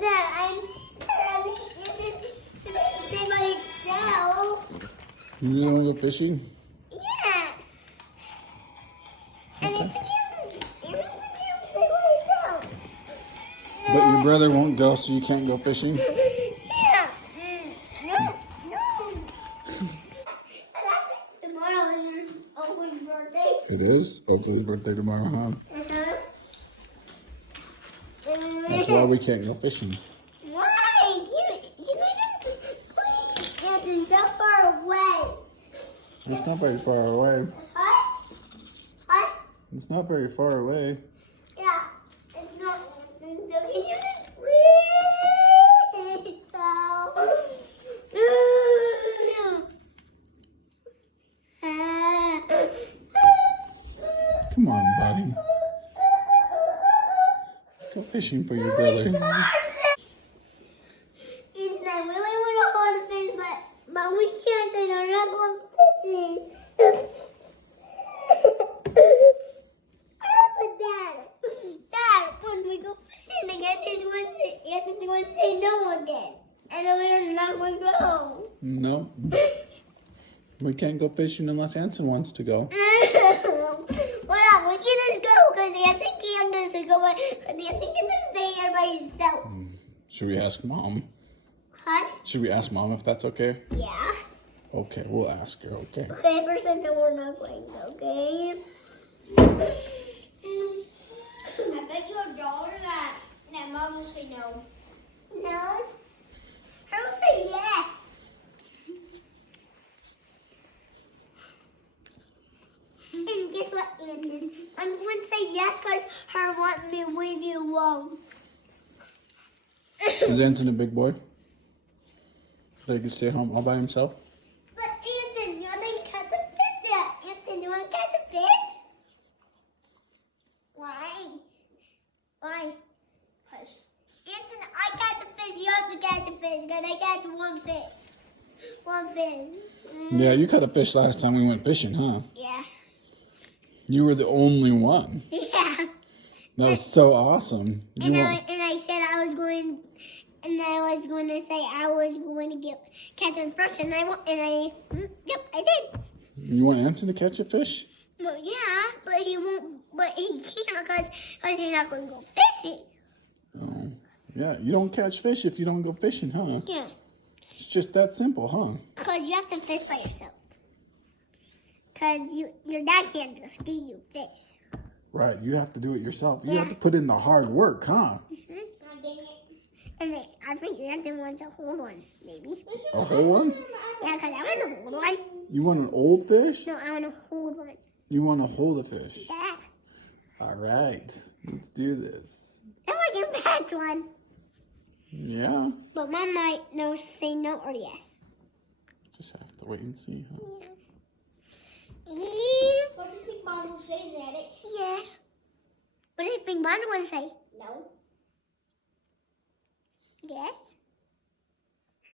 that I'm stay by itself. You don't go fishing? Yeah. And Okay. it's stay by itself. But your brother won't go, so you can't go fishing? Yeah. No. And I think tomorrow is Owen's birthday. It is? Oakley's birthday tomorrow, huh? Uh-huh. That's why we can't go fishing. Why? You have to so far away. It's not very far away. What? What? It's not very far away. Yeah. It's not. So can you just wait? Come on, buddy. Go fishing for your brother. And I really want to hold a fish, but we can't because we're not going fishing. But Dad, when we go fishing again, Anthony's going to say no again. And then we're not going to go. No. We can't go fishing unless Anson wants to go. Well, we can just go because Anthony can't just go, but Anthony can just stay here by himself. Should we ask Mom? What? Should we ask Mom if that's okay? Yeah. Okay, we'll ask her, okay? Okay, first I know we're not going, okay? I bet you $1 that Mom will say no. No? I will say yes. And guess what, Andon? I'm going to say yes because her want me to leave you alone. Is Anson a big boy? So he can stay home all by himself? But Anton, you want to catch a fish yet? Anton, you want to catch a fish? Why? Why? Hush. Anton, I catch a fish. You have to catch a fish because I catch one fish. One fish. Yeah, you caught a fish last time we went fishing, huh? Yeah. You were the only one. Yeah. That was so awesome. And I said I was going, and I was going to say I was going to get catch him first, and I yep, I did. You want Anson to catch a fish? Well, yeah, but he won't, but he can't because he's not going to go fishing. Oh, yeah. You don't catch fish if you don't go fishing, huh? Yeah, It's just that simple, huh? because you have to fish by yourself. Because your dad can't just feed you fish. Right. You have to do it yourself. You Yeah. have to put in the hard work, huh? Mm-hmm. Oh, dang it. And I think Anton wants a whole one, maybe. A whole one? Yeah, because I want to hold one. You want an old fish? No, I want to hold one. You want to hold a fish? Yeah. All right. Let's do this. Then I can catch one. Yeah. But Mom might say no or yes. Just have to wait and see, huh? What do you think Mom will say, Zadig? Yes. What do you think Mom will say? No. Yes.